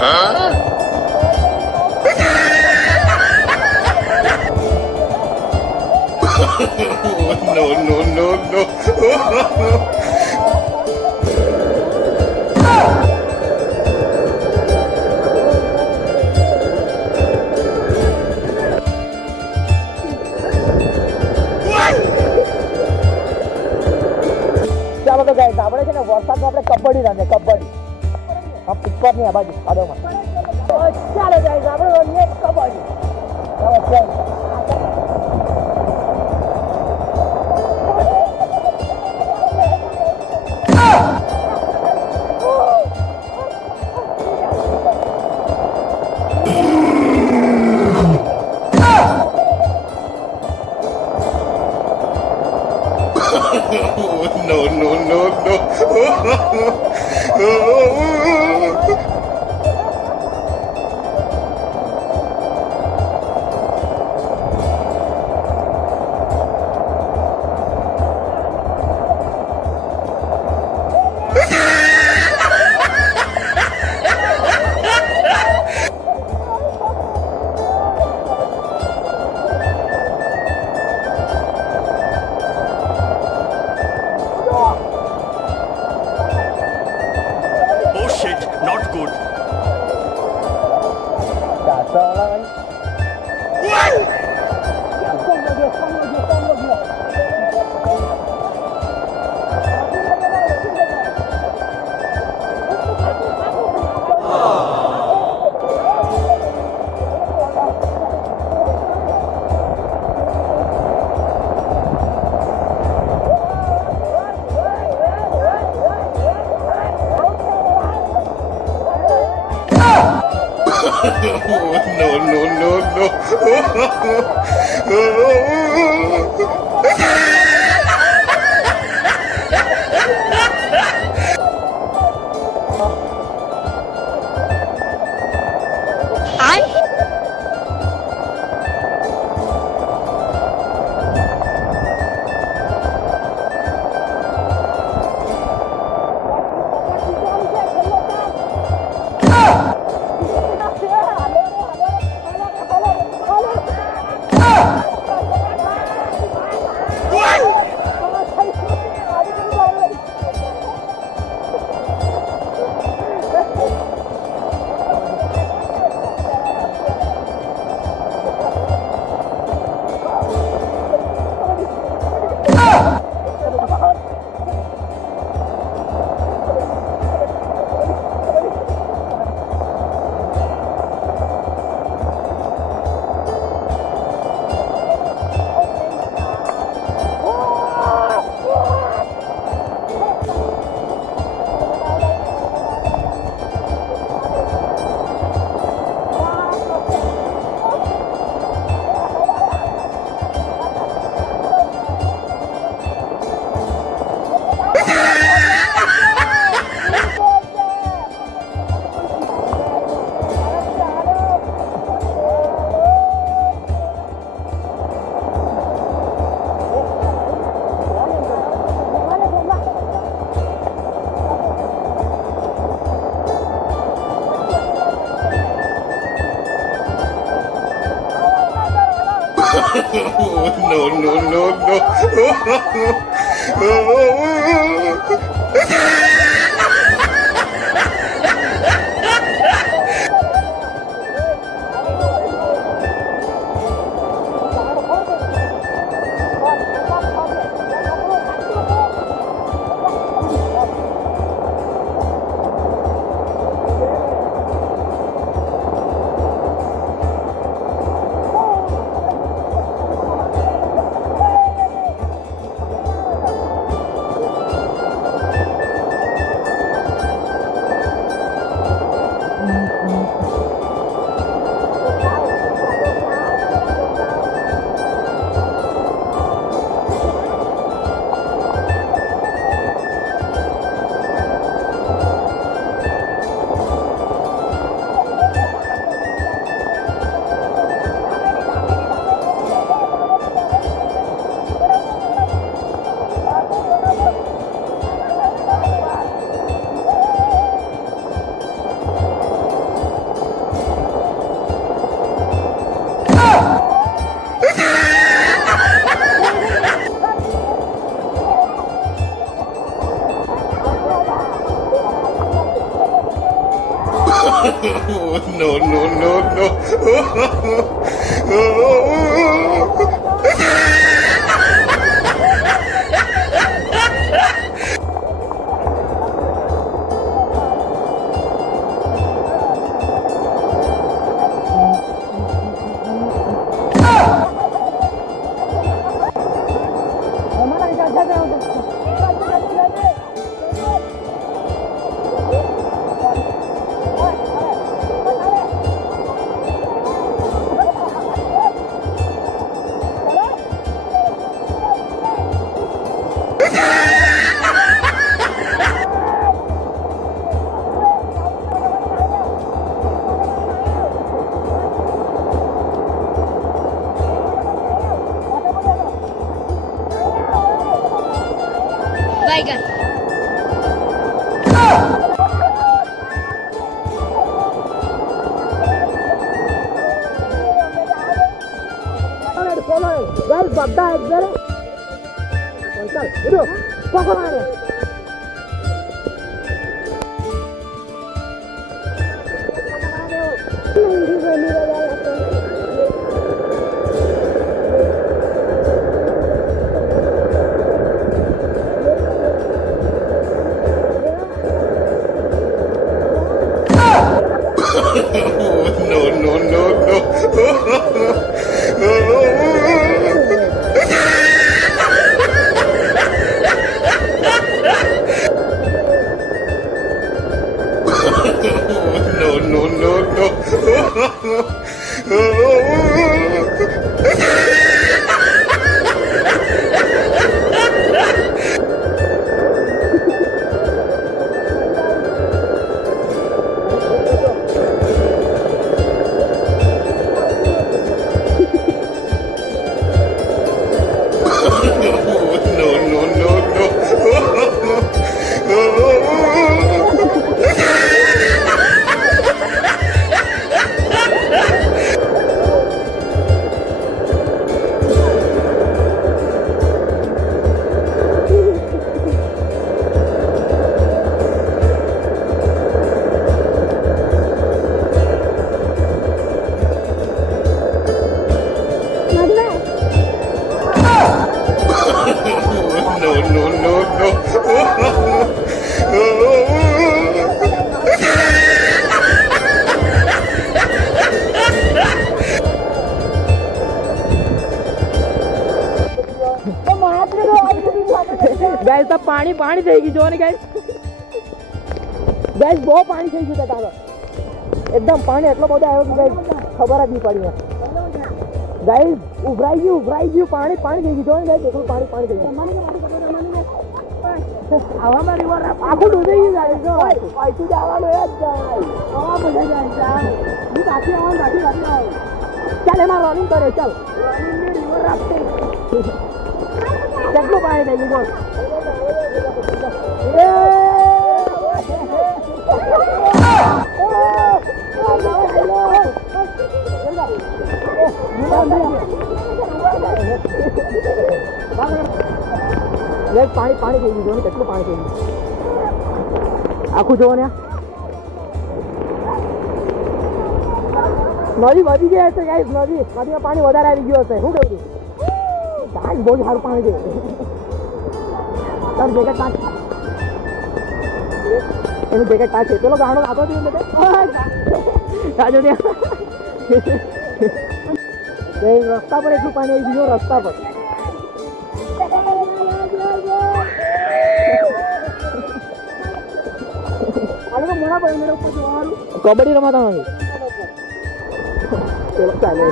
no. ચાલો તો ગાઈસ આપણે છે ને વરસાદમાં આપણે કબડ્ડી રમે કબડ્ડી આ ઉપર ની આ બાજુ આડોમાં ચાલો ગાઈસ આપણે રમીએ kabaddi no. No. No, no, no, no. Baigan. Guys, badda ekdare. Chal, ido. Pokon aane. No, no, no, no. No, no, no, no. Guys તો પાણી પાણી થઈ ગયું જો ને ગાઈસ ગાઈસ બહુ પાણી થઈ ગયું તારો એકદમ પાણી એટલો બધો આવ્યો કે ગાઈસ ખબર જ નહીં પડી ગાઈસ ઉભરાઈ ગયું પાણી પાણી થઈ ગયું જો ને ગાઈસ એકલું પાણી પાણી થઈ ગયું આવામાં રિવર આખું ડૂબી ગયું ગાઈસ જો આઈથી જવાનું એ જ જાય આવા બધા જાય ની કાઠી આવવાનું ચાલ એમાં રનિંગ કરે ચાલ રનિંગ ની રિવર રાફ્ટિંગ કેટલું પાણી થઈ ગયું પાણી પાણી થઈ ગયું કેટલું પાણી થઈ ગયું આખું જોવો ને નદી વધી ગઈ હશે ગાઈસ નદીમાં પાણી વધારે આવી ગયું હશે શું કહ્યું ગાઈસ બહુ સારું પાણી છે તારું જેકેટ પાંચ એનું જેકેટ પાંચ છે પેલો ગાણો આપો જોઈએ બેટે કાજો ત્યાં રસ્તા પર એટલું પાણી આવી ગયું રસ્તા પર કબડ્ડી રમાતા નથી ચાલે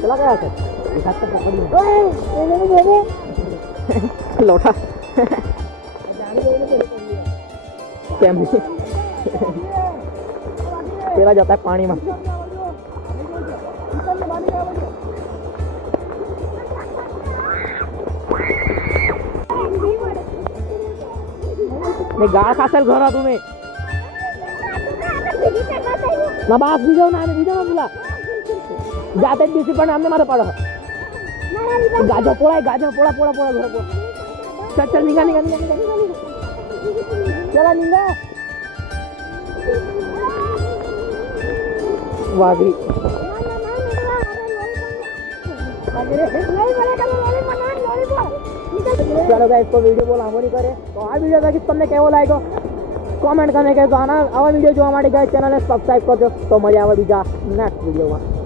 પેલા કયા છે લોટા કેમ પેલા જતા પાણીમાં मैं गाड़ खासल घर आ तुम्हें ना बात भी जाओ ना ना बोला जाते बीसी पर हमने मारा पड़ा गाजो पोड़ा घर को चल चल निकाल चला निंगा वागी चलो गाइस तो वीडियो को लांबो नहीं करे तो आ वीडियो देखी તમને કેવો લાગ્યો કોમેન્ટ કરીને કહેજો આના આવા વિડીયો જોવા માટે ગાઈસ ચેનલને સબસ્ક્રાઇબ કરજો તો મજા આવે બીજા નેક્સ્ટ વિડીયોમાં